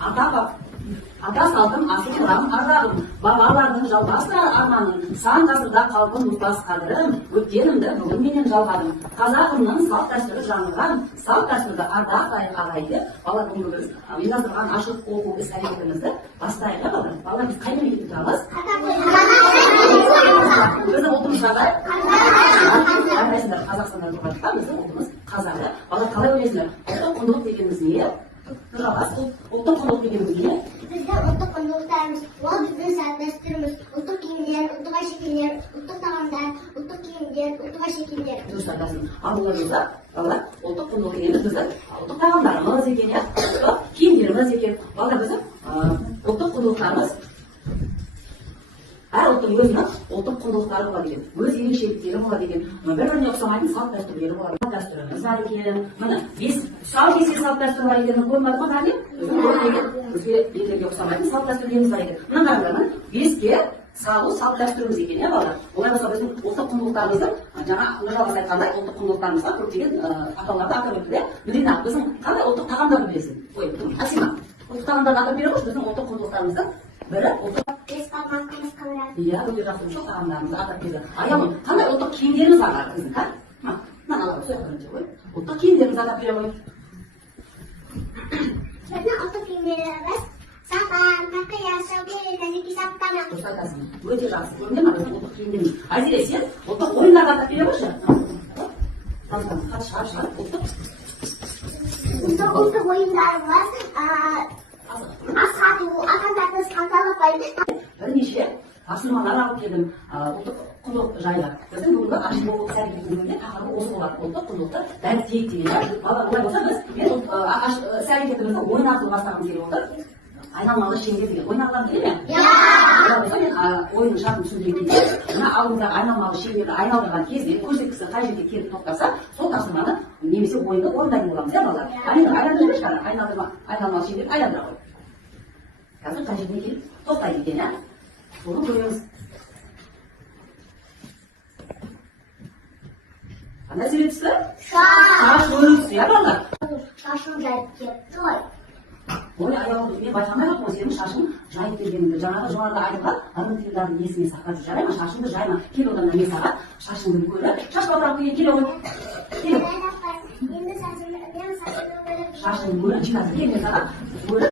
ата салтым асыл ұрам ардағым, бабалардың жалғастырар арманым, сан ғасырда қалпын ұлпас қадірім, өткенімді бүгін менен жалғадым. Қазағымның салт дәстүрі жаңылған, салт дәстүрді ардақтай қарайды. Бала бүгінгі біз ұйымдастырған ашық оқу іс әрекетімізді бастайық. Бала біз қай мемлекетте тұрамыз? Біздің ұлтымыз қандай? Қазақстанда тұрғандықтан біздің ұлтымыз қазақ. Бала қалай ойлайсыңдар? Ұлттық құндылық дегеніміз не? Ұлттық құндылық дегеніміз не? Біздің ұлттық құндылықтарымыз, ол біздің салт дәстүріміз, ұлттық киімдер, ұлттық әшекейлер, ұлттық тағамдар, ұлттық киімдер, ұлттық әшекейлер. Дұрыс айтасың. Ал олар болса, балалар, ұлттық құндылық дегеніміз біздің ұлттық тағамдарымыз екен, иә? Киімдеріміз екен. Балалар біздің ұлттық құндылықтарымыз. Әр ұлттың өзінің ұлттық құндылықтары болады екен, өз ерекшеліктері болады екен, бір-біріне ұқсамайтын салт дәстүрлері болады. Салт дәстүріміз бар екен, міне бес тұсау кесек салт дәстүрі бар екенін көрмеді ма тағы? Өзге елдерге ұқсамайтын салт дәстүрлеріміз бар екен. Мына қараңдар, беске салу салт дәстүріміз екен, иә балалар? Олай болса біздің ұлттық құндылықтарымыздың, жаңа Нұржауғыз айтқандай, ұлттық құндылықтарымызға көптеген атауларды атап өтті. Мадина, біздің қандай ұлттық тағамдарды білесің? Ой, Асима, ұлттық тағамдарды атап бере қойшы, біздің ұлттық құндылықтарымыздың бірі ұлттық. Иә, өте жақсы ұлттық тағамдарымызды атап берді. Аямын, қандай ұлттық киімдеріміз бар біздің, ха? Мынаны алып, сол бірінші ғой. Ұлттық киімдерімізді атап бере қой. Біздің ұлттық киімдеріміз сапан, тақия, шәуке, кәзеки, саптана. Дұрыс айтасың. Өте жақсы. Көрдіңдер ме біздің ұлттық киімдеріміз? Айзере, сен ұлттық ойындарды атап бере қойшы. Шығар. Ұлттық ойындарымыз ас ату, атан тартыс, қанталық ойын. Бірнеше тапсырмалар алып келдім ұлттық құндылық жайлы. Біздің бүгінгі ашық оқу іс әрекетімізде тақырыбы осы болады. Ұлттық құндылықты дәріптейік деген. Олай болса біз іс әрекетімізді ойын арқылы бастағымыз келіп отыр. Айналмалы шеңбер деген ойын арқылы келе ме? Иә. Олай болса мен ойынның шартын түсіндірген кезде мына алдымыздағы айналмалы шеңберді айналдырған кезде көрсеткісі қай жерге келіп тоқтаса, сол тапсырманы немесе ойынды орындайтын боламыз, иә балалар? Айналдырып жіберші қана, айналмалы шеңберді айналдыра қой. Қазір қай жерге келіп тоқтайды екен, иә? Соны көреміз. Қандай сурет түсті? Шаш өрісі, иә балалар? Шашым жайып кетті ғой. Ой, аяулы, мен байқамай қойдым, сенің шашың жайып келгеніңді. Жаңағы жоғарыда айтылған ырым тиылдардың есіне сақтап жүр. Жарай ма? Шашыңды жайма. Кел одан мен саған шашыңды көріп, шаш балтырап келген, келе ғой. Шашыңды көріп, жинады, кел мен саған көріп.